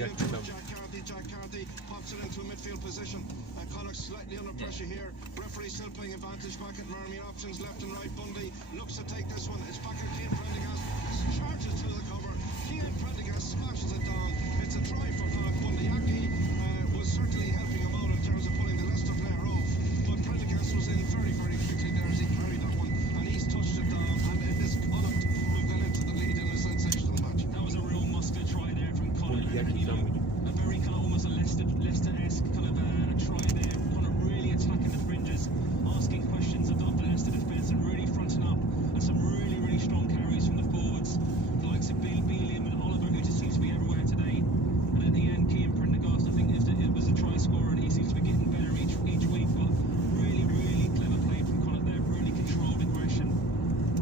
Jack Carthy pops it into a midfield position. Connacht slightly under pressure here. Referee still playing advantage back at Marmion. Options left and right. Bundy looks to take this one. It's back at Cian Prendergast. Charges to the cover. Cian Prendergast smashes it down. It's a try for Connacht. Bundy was certainly helping him out in terms of pulling the Leicester player off. But Prendergast was in very, very quickly there as he carried that one. And he's touched it down. And it is Connacht who got into the lead in a sensational match. That was a real mustard try there from Connacht. A very kind of almost a Leicester-esque kind of try there. Connacht really attacking the fringes, asking questions of the Leicester defence and really fronting up. And some really, really strong carries from the forwards. The likes of Bealium and Oliver, who just seems to be everywhere today. And at the end, Cian Prendergast, I think it was a try scorer, and he seems to be getting better each week. But really, really clever play from Connacht there. Really controlled aggression,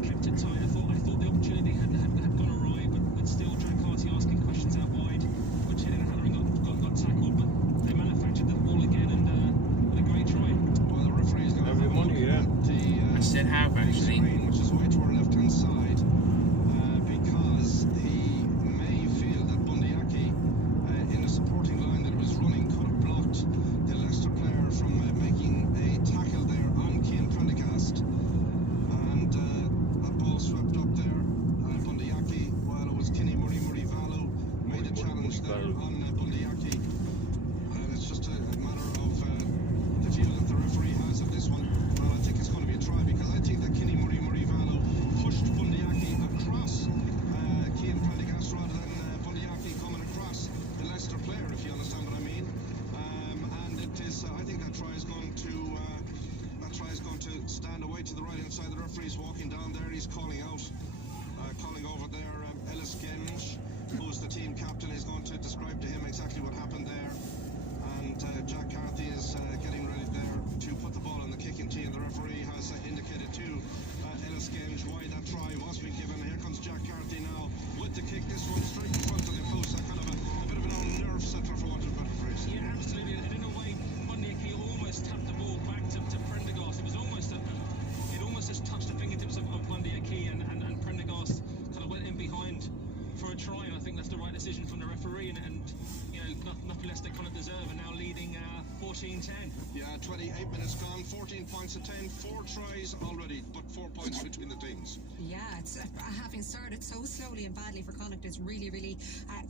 kept it tight. I thought the opportunity had gone awry, but still Jack Carty asking questions out wide, which Helen Hanlon got tackled, but they manufactured the ball again and a great try. Well, the referee's going to have money, yeah. I said half actually. Which is way to our left-hand side, because he may feel that Bundy in the supporting line that was running could have blocked the Leicester player from making a tackle there on Cian Prendergast, and that ball swept up there. Bundy well, it was Kenny Murray Vallow made a challenge there on Bundy, and it's just a matter of the view that the referee has of this one. Well, I think it's going to be a try, because I think that Kenny Murray Vallow pushed Bundy across Cian Prendergast rather than Bundy coming across the Leicester player, if you understand what I mean. And it is, I think that try is going to stand away to the right hand side. The referee's walking down there. He's calling over there. Ellis Genge, who's the team captain, is going to describe to him exactly what happened there. And Jack Carthy is getting ready there to put the ball in the kicking tee, and the referee has indicated to Ellis Genge why that try was being given. Here comes Jack Carthy now with the kick. This one straight in front of the post. Kind of a bit of an old nerve setter, for want of a better phrase. Yeah, absolutely. And in a way, Bundy almost tapped the ball back to Prendergast. It was almost it almost just touched the fingertips of Bundy and Prendergast kind of went in behind for a try, and I think that's the right decision from the referee, and you know, nothing less they kind of deserve, and now leading 14-10. Yeah, 28 minutes gone, 14 points to 10, 4 tries already, but 4 points between the teams. Yeah, it's having started so slowly and badly for Connacht, it's really, really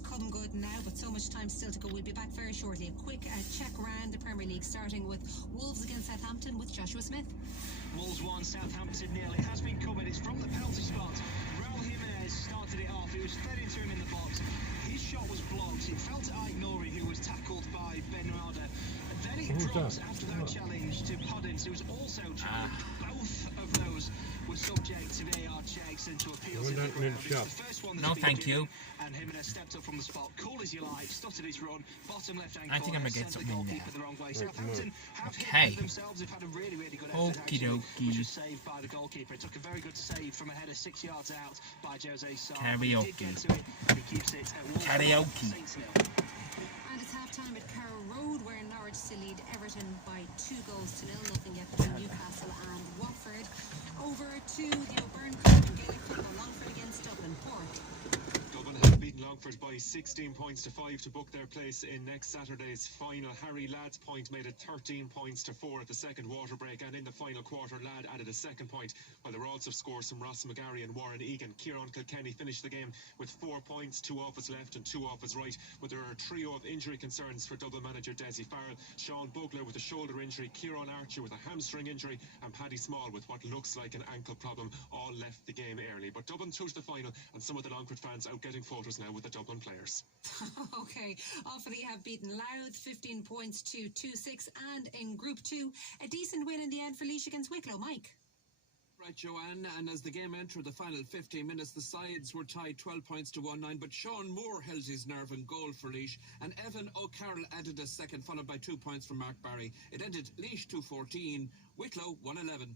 come good now, but so much time still to go. We'll be back very shortly. A quick check around the Premier League, starting with Wolves against Southampton with Joshua Smith. Wolves 1, Southampton 0. It has been covered. It's from the penalty spot. Raul Jimenez started it off. It was fed into him in the box. His shot was blocked. It fell to Ike Nori, who was tackled by Ben Rada. And then it dropped after that challenge to Puddins, who was also challenged. Both of those were subject to VAR checks and to appeals in the ground. It's the first one that's been given, and Jimenez stepped up from the spot, cool as you like, stuttered his run, bottom left-hand corner, I think I'm going to get sent the something goalkeeper the wrong way. Southampton have okay. hit themselves. They've had a really, really good effort, actually, which was saved by the goalkeeper. It took a very good save from a header 6 yards out by Jose Sarr. Karaoke. He did get to it. He keeps it at Wolves. Karaoke. Saints 0. And it's half-time at Carrow Road, where Norwich still lead Everton by 2 goals to 0. Nothing yet between Newcastle and Watford. Over to the O'Byrne Cup in Gaelic football, Longford against Dublin. Port. Dublin have beaten Longford by 16 points to 5 to book their place in next Saturday's final. Harry Ladd's point made it 13 points to 4 at the second water break, and in the final quarter Ladd added a second point, while there were also scores from Ross McGarry and Warren Egan. Kieran Kilkenny finished the game with 4 points, 2 off his left and 2 off his right, but there are a trio of injury concerns for Dublin manager Desi Farrell. Sean Bugler with a shoulder injury, Kieran Archer with a hamstring injury, and Paddy Small with what looks like an ankle problem all left the game early. But Dublin through to the final, and some of the Longford fans out getting photos now with the Dublin players. Okay, Offaly have beaten Louth 15 points to 2-6, and in Group 2, a decent win in the end for Laois against Wicklow. Mike. Right, Joanne, and as the game entered the final 15 minutes, the sides were tied 12 points to 1-9, but Sean Moore held his nerve in goal for Laois, and Evan O'Carroll added a second, followed by 2 points from Mark Barry. It ended Laois 2-14, Wicklow 1-11.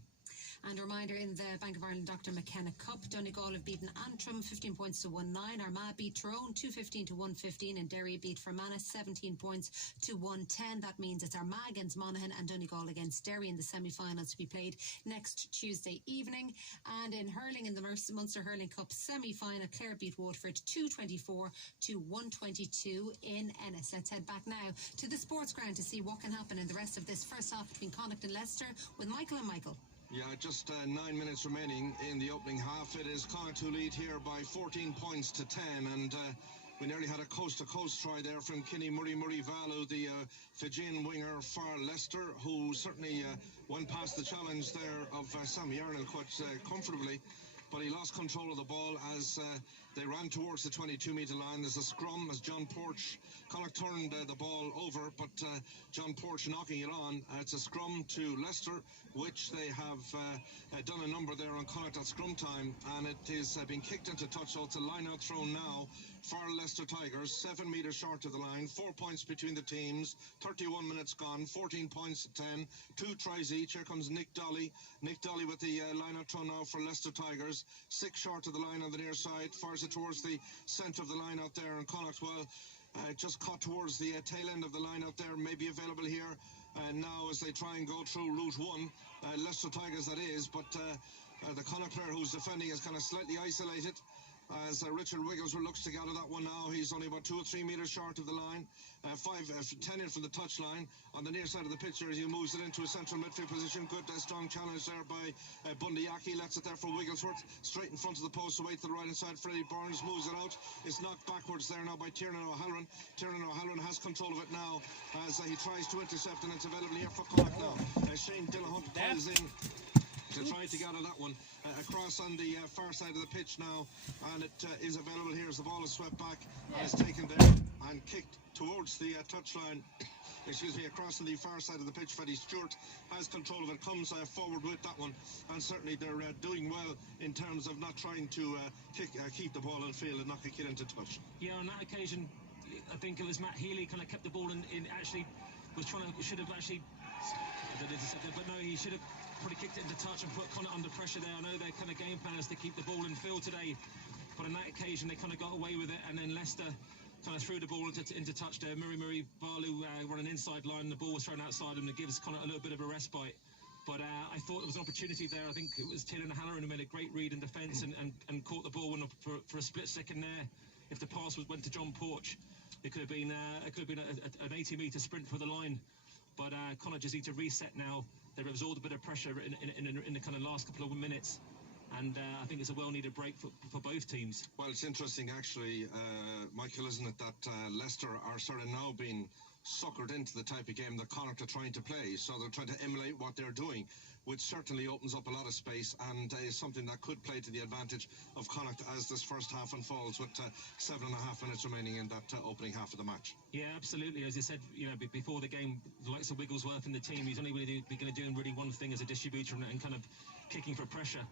And a reminder, in the Bank of Ireland Dr. McKenna Cup, Donegal have beaten Antrim 15 points to 1-9. Armagh beat Tyrone 215 to 115, and Derry beat Fermanagh 17 points to 110. That means it's Armagh against Monaghan and Donegal against Derry in the semi-finals to be played next Tuesday evening. And in hurling, in the Munster Hurling Cup semi-final, Clare beat Waterford 224 to 122 in Ennis. Let's head back now to the sports ground to see what can happen in the rest of this first half between Connacht and Leicester with Michael and Michael. Yeah, just 9 minutes remaining in the opening half. It is Connacht who lead here by 14 points to 10, and we nearly had a coast-to-coast try there from Kenny Murray-Valu, the Fijian winger for Leicester, who certainly went past the challenge there of Sammy Arnold quite comfortably. But he lost control of the ball as they ran towards the 22-metre line. There's a scrum as John Porch, Connacht turned the ball over, but John Porch knocking it on. It's a scrum to Leicester, which they have done a number there on Connacht at scrum time, and it is being kicked into touch, so it's a line-out throw now for Leicester Tigers, 7 metres short of the line, 4 points between the teams, 31 minutes gone, 14 points to 10, 2 tries each. Here comes Nick Dolly with the line-out throw now for Leicester Tigers, 6 short of the line on the near side, fires it towards the centre of the line out there, and Connacht, well, just caught towards the tail end of the line out there, may be available here now as they try and go through Route 1, Leicester Tigers that is, but the Connacht player who's defending is kind of slightly isolated as Richard Wigglesworth looks to gather that one now. He's only about 2 or 3 metres short of the line, 10 in from the touch line on the near side of the pitch as he moves it into a central midfield position. Good strong challenge there by Bundy Aki, lets it there for Wigglesworth, straight in front of the post, away to the right hand side. Freddie Burns moves it out, it's knocked backwards there now by Tiernan O'Halloran. Tiernan O'Halloran has control of it now as he tries to intercept, and it's available here for Connacht now. Shane Dillahunt piles in to try to gather that one across on the far side of the pitch now, and it is available here as the ball is swept back and is taken there and kicked towards the touchline. Across on the far side of the pitch. Freddie Stewart has control of it, comes forward with that one, and certainly they're doing well in terms of not trying to keep the ball in field and not kick it into touch. Yeah, on that occasion, I think it was Matt Healy kind of kept the ball in actually was trying to, should have actually, but no, he should have probably kicked it into touch and put Connacht under pressure there. I know their kind of game plan is to keep the ball in field today, but on that occasion they kind of got away with it, and then Leicester kind of threw the ball into touch there. Murray-Valu running inside line, the ball was thrown outside him, and it gives Connacht a little bit of a respite. But I thought there was an opportunity there. I think it was Tiernan O'Halloran who made a great read in defence and caught the ball for a split second there. If the pass went to John Porch, it could have been an 80-metre sprint for the line. But Connacht just need to reset now. They've absorbed a bit of pressure in the kind of last couple of minutes, and I think it's a well-needed break for both teams. Well, it's interesting actually, Michael, isn't it, that Leicester are sort of now being suckered into the type of game that Connacht are trying to play, so they're trying to emulate what they're doing, which certainly opens up a lot of space and is something that could play to the advantage of Connacht as this first half unfolds, with 7.5 minutes remaining in that opening half of the match. Yeah, absolutely. As you said, before the game, the likes of Wigglesworth and the team, he's only really going to do really one thing as a distributor and kind of kicking for pressure.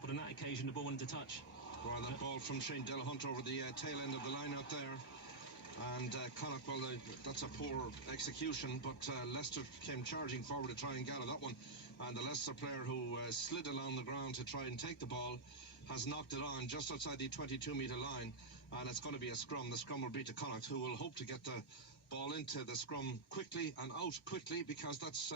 But on that occasion, the ball went into touch. Well, that ball from Shane Dillahunt over the tail end of the line out there. And Connacht, well, that's a poor execution, but Leicester came charging forward to try and gather that one. And the Leicester player who slid along the ground to try and take the ball has knocked it on just outside the 22-metre line. And it's going to be a scrum. The scrum will be to Connacht, who will hope to get the ball into the scrum quickly and out quickly, because that's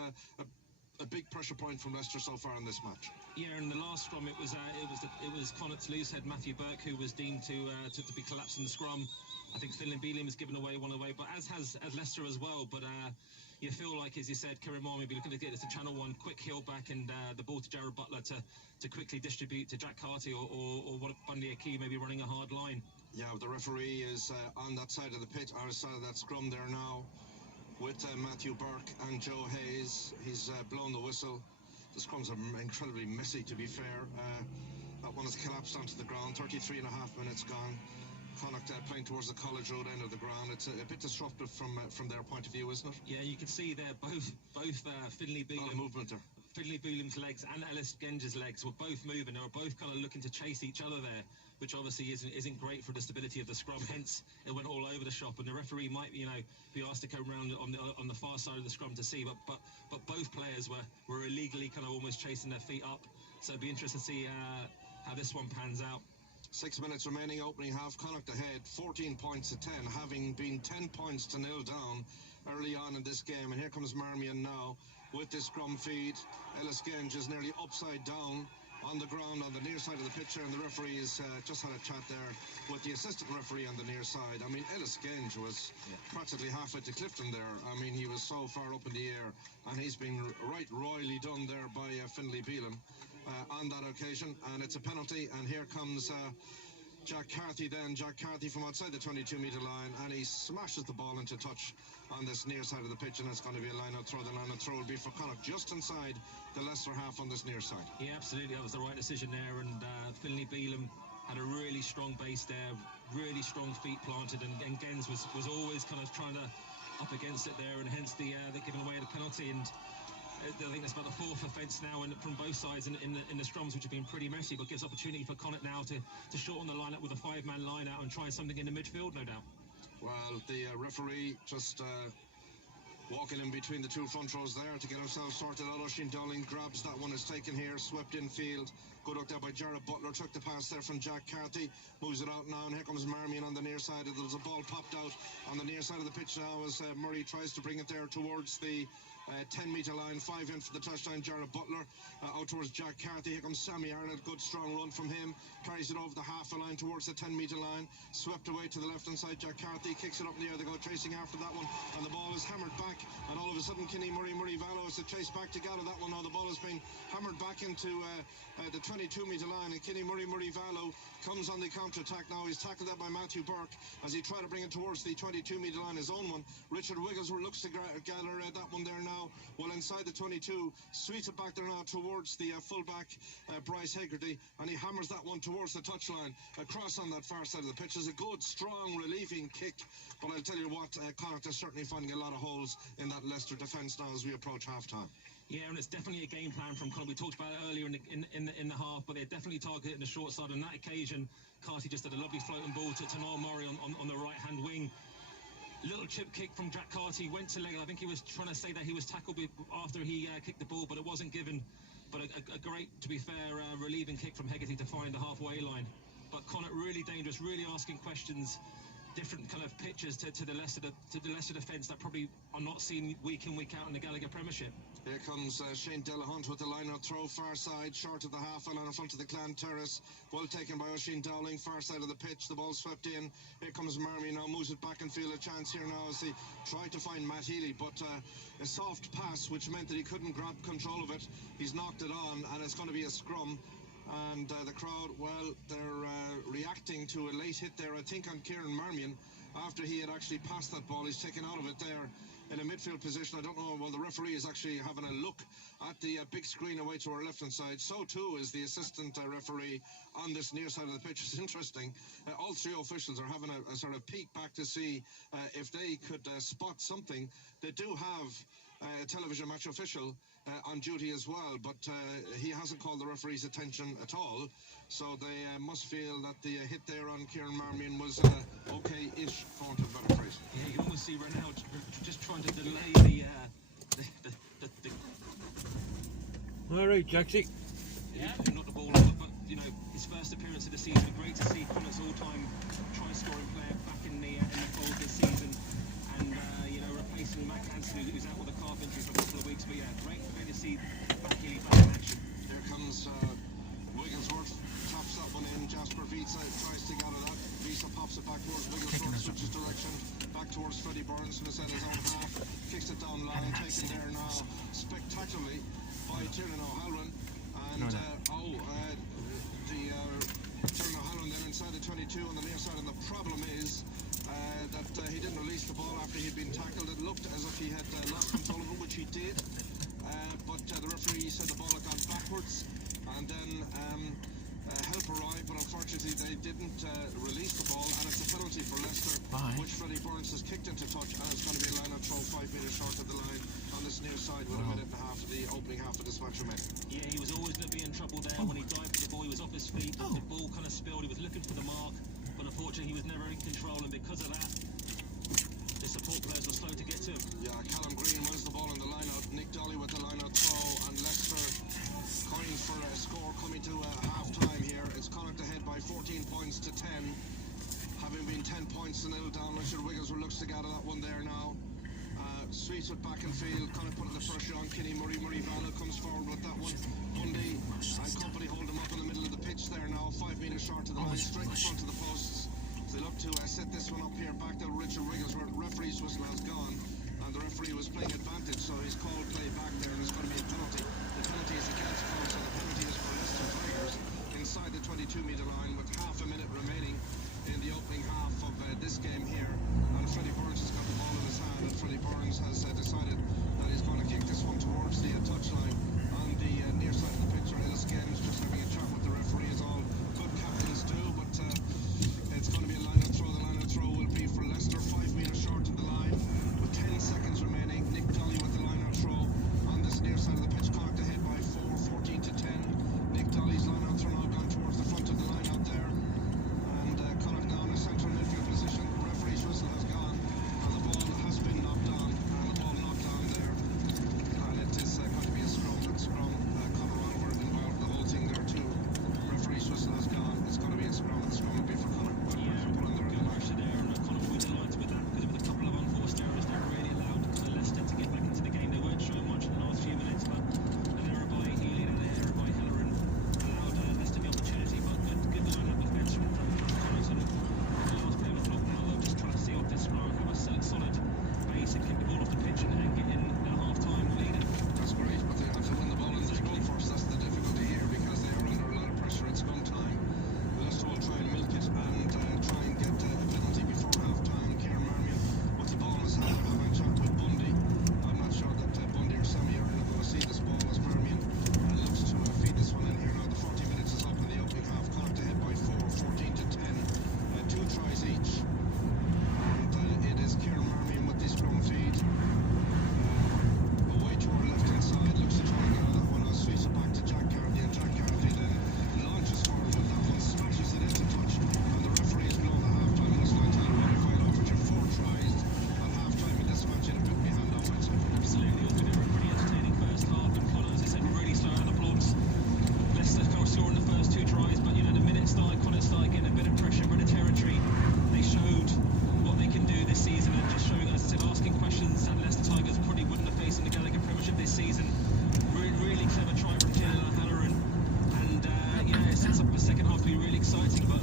a big pressure point from Leicester so far in this match. Yeah, in the last scrum, it was Connacht's loose head Matthew Burke who was deemed to be collapsed in the scrum. I think Finlay Bealham has given away one away, but as has Leicester as well. But you feel like, as you said, Kieran Moore may be looking to get it to channel one, quick heel back, and the ball to Jared Butler to quickly distribute to Jack Carty or what Bundy Aki may be running a hard line. Yeah, the referee is on that side of the pitch, our side of that scrum there now, with Matthew Burke and Joe Hayes. He's blown the whistle. The scrums are incredibly messy, to be fair. That one has collapsed onto the ground. 33.5 minutes gone. Connacht playing towards the College Road end of the ground. It's a bit disruptive from their point of view, isn't it? Yeah, you can see there both Finlay Bealham. A lot of movement there. Finlay Bealham's legs and Ellis Genge's legs were both moving. They were both kind of looking to chase each other there, which obviously isn't great for the stability of the scrum. Hence, it went all over the shop, and the referee might be asked to come around on the far side of the scrum to see. But both players were illegally kind of almost chasing their feet up. So it'd be interesting to see how this one pans out. 6 minutes remaining, opening half. Connacht ahead, 14 points to 10, having been 10 points to 0 down early on in this game. And here comes Marmion now with this scrum feed. Ellis Genge is nearly upside down on the ground on the near side of the pitch, and the referee has just had a chat there with the assistant referee on the near side. I mean, Ellis Genge was practically halfway to Clifton there. I mean, he was so far up in the air, and he's been right royally done there by Finlay Bealham on that occasion, and it's a penalty. And here comes Jack Carthy then. Jack Carthy from outside the 22-metre line, and he smashes the ball into touch on this near side of the pitch, and it's going to be a line-out throw. The line-out throw will be for Connacht just inside the Leicester half on this near side. Yeah, absolutely. That was the right decision there, and Finlay Bealham had a really strong base there, really strong feet planted, and Gens was always kind of trying to up against it there, and hence they're giving away the penalty. And I think that's about the fourth offence now, and from both sides in the scrums, which have been pretty messy, but gives opportunity for Connacht now to shorten the line-up with a 5-man line-out and try something in the midfield, no doubt. Well, the referee just walking in between the two front rows there to get himself sorted out. Oisin Dowling grabs that one, is taken here, swept infield. Good look there by Jared Butler, took the pass there from Jack Carthy, moves it out now, and here comes Marmion on the near side. There was a ball popped out on the near side of the pitch now as Murray tries to bring it there towards the 10-metre line, 5 in for the touchdown. Jared Butler out towards Jack Carthy. Here comes Sammy Arnold, good strong run from him, carries it over the half-a-line towards the 10-metre line, swept away to the left-hand side. Jack Carthy kicks it up in the air. They go chasing after that one, and the ball is hammered back, and all of a sudden Kenny Murray Vallow is to chase back to gather that one. Now the ball has been hammered back into the 22-metre line, and Kenny Murray Vallow comes on the counter-attack now. He's tackled that by Matthew Burke as he tried to bring it towards the 22-metre line, his own one. Richard Wigglesworth looks to gather that one there now, well inside the 22, sweeps it back there now towards the fullback Bryce Hegarty, and he hammers that one towards the touchline across on that far side of the pitch. It's a good, strong, relieving kick, but I'll tell you what, Connacht is certainly finding a lot of holes in that Leicester defence now as we approach half-time. Yeah, and it's definitely a game plan from Connacht. We talked about it earlier in the half, but they're definitely targeting the short side. On that occasion, Carty just had a lovely floating ball to Noel Murray on the right-hand wing. Little chip kick from Jack Carty, went to leg. I think he was trying to say that he was tackled after he kicked the ball, but it wasn't given. But a great, to be fair, relieving kick from Hegarty to find the halfway line. But Connacht really dangerous, really asking questions, different kind of pitches to the Leicester defence that probably are not seen week in, week out in the Gallagher Premiership. Here comes Shane Delahunt with the line-out throw, far side, short of the half-line in front of the Clan Terrace. Well taken by Oisin Dowling, far side of the pitch. The ball swept in. Here comes Marmion now, moves it back and feel a chance here now as he tried to find Matt Healy, but a soft pass, which meant that he couldn't grab control of it. He's knocked it on, and it's going to be a scrum. And the crowd, well, they're reacting to a late hit there, I think, on Kieran Marmion after he had actually passed that ball. He's taken out of it there in a midfield position. I don't know, well, the referee is actually having a look at the big screen away to our left-hand side. So too is the assistant referee on this near side of the pitch. It's interesting. All three officials are having a sort of peek back to see if they could spot something. They do have a television match official on duty as well, but he hasn't called the referee's attention at all, so they must feel that the hit there on Kieran Marmion was okay-ish, for want of a better phrase. Yeah, you can almost see Renaud just trying to delay the All right, Jaxie. Yeah, not the ball over, but you know, his first appearance of the season. Great to see Connacht's all-time try-scoring player back in the fold this season, and you know, replacing Mac Hansen, who's out with a calf injury for a couple of weeks. But yeah, great to see Healy back in action. Here comes Wigglesworth, taps that one in. Jasper Visa tries to gather that. Visa pops it back towards Wigglesworth, switches direction back towards Freddie Burns, who is at his own half, kicks it down line, taken there now spectacularly by Tiernan O'Halloran, and Tiernan O'Halloran then inside the 22 on the near side, and the problem is that he didn't release the ball after he'd been tackled. It looked as if he had lost control of it, which he did, but the referee said the ball had gone backwards, and then help arrived, but unfortunately they didn't release the ball, and it's a penalty for Leicester, which Freddie Burns has kicked into touch, and it's going to be a line-out throw 5 metres short of the line on this near side with a minute and a half of the opening half of this match remaining. Yeah, he was always going to be in trouble there. When he dived for the ball, he was off his feet, the ball kind of spilled, he was looking for the mark, but unfortunately he was never in control, and because of that, the support players were slow to get to him. Yeah, Callum Green wins the ball in the line-out, Nick Dolly with the line-out throw, and Leicester coins for a score. points to nil down. Richard Wigglesworth looks to get at that one there now. Sweeps it back in field, kind of putting the pressure on Kenny Murray. Murray Vallow comes forward with that one. Bundy and company hold him up in the middle of the pitch there now. 5 metres short of the line, straight in front of the posts. So they look to set this one up here back to Richard Wigglesworth. Referee's whistle has gone, and the referee was playing advantage, so he's called play back there, and there's going to be a penalty. The penalty is against Cork, so the penalty is for Leicester Tigers inside the 22-metre line with half a minute remaining in the opening half of this game here. And Freddie Burns has got the ball in his hand, and Freddie Burns has decided that he's going to kick this one towards the touchline on the near side of the pitch. Ellis again is just having a chat with the referee, as all good captains do, but it's going to be a line-out throw. The line-out throw will be for Leicester, 5 metres short of the line with 10 seconds remaining. Nick Dolly with the line-out throw on this near side of the pitch. Cork ahead by 4, 14 to 10. Nick Dolly's line-out throw now gone towards the front of the line out there, and Connacht now in a central midfield position. The referee's whistle has gone, and the ball has been knocked down, and the ball knocked down there, and it is going to be a scrum. That scrum, Conor Oliver involved the whole thing there too. Referee's whistle has gone. It's going to be a scrum. The scrum will be for Connacht. Good action there, and Connacht were delighted with that, because with a couple of unforced errors, they really allowed Leicester to get back into the game. They weren't showing much in the last few minutes, but an error by Healy and an error by Halloran allowed Leicester the opportunity. But good line-up defence from Connacht, and the last play of the clock now, they'll just try to see off this scrum, have a solid base and kick the ball off the pitch and get in a half-time lead. That's great, but they have to win the ball in the scrum first. That's the difficulty here, because they are under a lot of pressure at scrum time. Leicester will try and milk it and try and get a penalty before half-time. Kieran Marmion with the ball in his hand, having a chat with Bundy. I'm not sure that Bundy or Sammy are going to see this ball as Marmion looks to feed this one in here now. The 40 minutes is up in the opening half. Connacht ahead by 4, 14 to 10. 2 tries each. And it is Kieran Marmion with the scrum feed. Away to our left-hand side, looks to try and get out that one. I'll squeeze it back to Jack Carthy, and Jack Carthy then launches forward with that one, smashes it into touch, and the referee has blown the half-time whistle. I tell you what, if I'd offered you 4 tries at half-time in this match, you'd have put me hand on it. Absolutely, it was a pretty entertaining first half, and Connacht, as I said, were really slow out of the blocks. Leicester kind of scoring the first 2 tries, but the minute started, Connacht started getting a bit of pressure, a bit of territory. They showed what they can do this season, and just showing, as I said, asking questions that Leicester Tigers probably wouldn't have faced in the Gallagher Premiership this season. Really clever try from Taylor Halloran, and it sets up the second half to be really exciting. But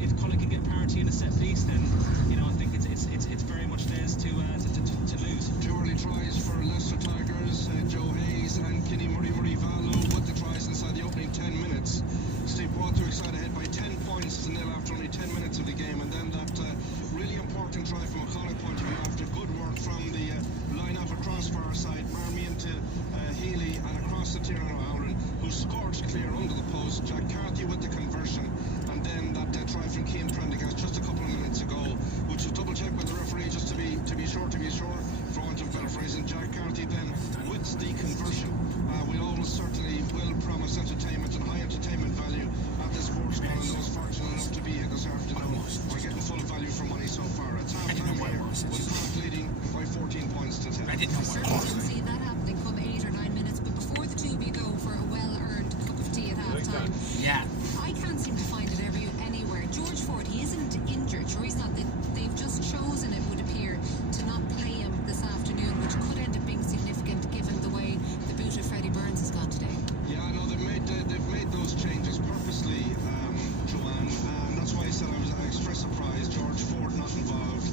if Connacht can get parity in the set piece, then I think it's very much theirs to lose. 2 early tries for Leicester Tigers. Joe Hayes and Kenny Murray Vallow with the tries inside the opening 10 minutes. Steve Waterwick side ahead by 10 points to nil after only 10 minutes of the game, and then that really important try from a Connacht point of view after good work from the line-up across far side. Marmion to Healy, and across the Tierno Halloran, who scorched clear under the post. Jack Carthy with the conversion, and then that try from Cian Prendergast just a couple of minutes ago, which was double-checked by the referee just to be sure, for want of better phrase. And Jack Carthy then with the conversion. We always certainly will promise entertainment and high entertainment value at the sports bar, and those fortunate enough to be here this afternoon are getting full value for money so far. It's half-time here, with Connacht leading by 14 points to 10. I didn't know what it was. Certainly see that happening come 8 or 9 minutes, but before the two of you go for a well-earned cup of tea at half-time, Yeah. I can't seem to find it anywhere. George Ford, he isn't injured, sure he's not. They've just chosen, it would appear, to not play him this afternoon, which could end up being significant given the way the boot of Freddie Burns has gone today. Yeah, I know they've made those changes purposely, Joanne, and that's why I said I expressed surprise. George Ford not involved,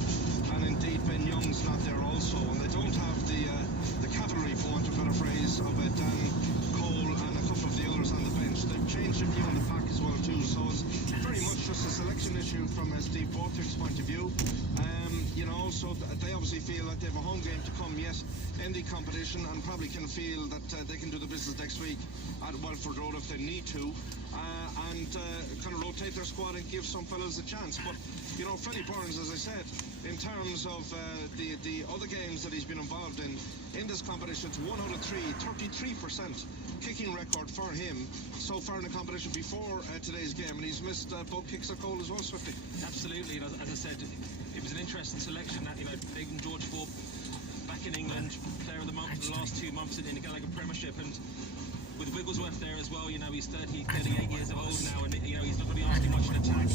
and indeed Ben Young's not there also, and they don't have the cavalry, for want of a better phrase, of Dan Cole and a couple of the others on the bench. They've changed their view on the pack as well too, so it's very much just a selection issue from Steve Borthwick's point of view. So they obviously feel that they have a home game to come yet in the competition, and probably can feel that they can do the business next week at Welford Road if they need to, and kind of rotate their squad and give some fellas a chance. But Freddie Burns, as I said, in terms of the other games that he's been involved in this competition, it's 1 out of 3, 33% kicking record for him so far in the competition before today's game, and he's missed both kicks at goal as well, Swifty. Absolutely, and as I said, it was an interesting selection that taking George Ford back in England, player of the month for the last 2 months in the Gallagher Premiership, and with Wigglesworth there as well, he's 38 years of old now, and he's not going to be asking much in attack.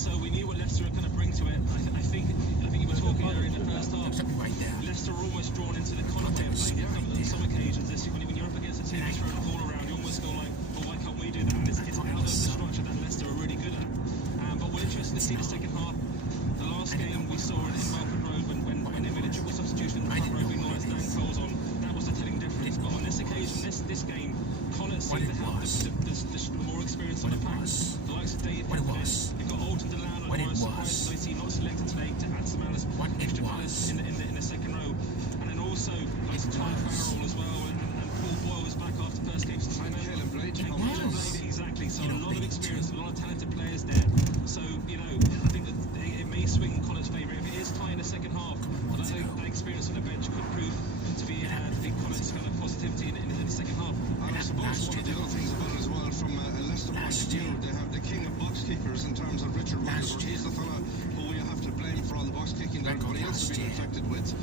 So we knew what Leicester were going to bring to it. I think you were talking earlier in the first half. Right there. Leicester are almost drawn into the Connacht way of playing. On some occasions, when you're up against a team that's throwing the ball around, you almost go like, well, why can't we do that? And it's out of the structure that Leicester are really good at. But we're interested to see the second half. The last game we saw in Welford Road when they made a triple substitution in the front row, we realised Dan Cole's on. That was the telling difference. But on this occasion, this game, Connacht seemed to have the more experience on the pack. The likes of Dave Hemphill, you've got Alton Delano, and I was surprised to see not selected today to add some extra players in the second row. And then also, like Ty Farrell as well, and Paul Boyle was back after first game. So Caleb Blade. Exactly. So a lot of experience, a lot of talented players there. So, I think that it may swing in Connacht's favour. If it is tight in the second half, I think that experience on the bench could prove to be Connacht's kind of positivity in the second half. And I suppose one of the other things about it as well, from a Leicester point of view, they have the king of box kickers in terms of Richard Rutherford. He's the fella who we have to blame for all the box kicking that everybody else has been infected with.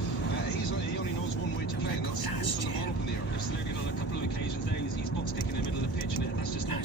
He only knows one way to play, and that's moving the ball up in the air. Absolutely, and on a couple of occasions there, he's box kicking in the middle of the pitch, and that's just not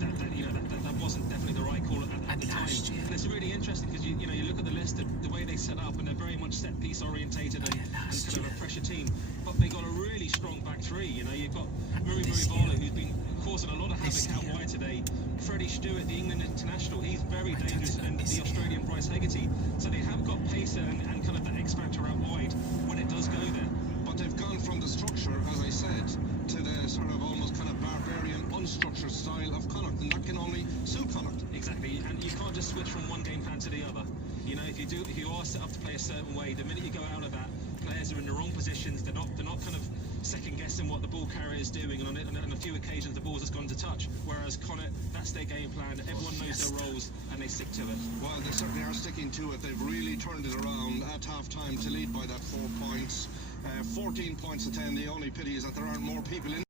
that wasn't definitely the right call at the time. And it's really interesting because you look at the Leicester, the way they set up, and they're very much set piece orientated and kind of a pressure team. But they got a really strong back three. You've got Murray Vala, who's been causing a lot of havoc out wide today. Freddie Stewart, the England international, he's very dangerous, and the Australian Bryce Hegarty. So they have got pace and kind of that X factor out wide when it does go there. But they've gone from the structure, as I said, to the sort of almost kind of barbarian, unstructured style of Connacht, and that can only suit Connacht. Exactly, and you can't just switch from one game plan to the other. If you are set up to play a certain way, the minute you go out of that, players are in the wrong positions. They're not kind of second guessing what the ball carrier is doing, and on a few occasions the ball's just gone to touch. Whereas Connacht, that's their game plan. Everyone knows their roles and they stick to it. Well, they certainly are sticking to it. They've really turned it around at half-time to lead by that 4 points. 14 points to 10. The only pity is that there aren't more people in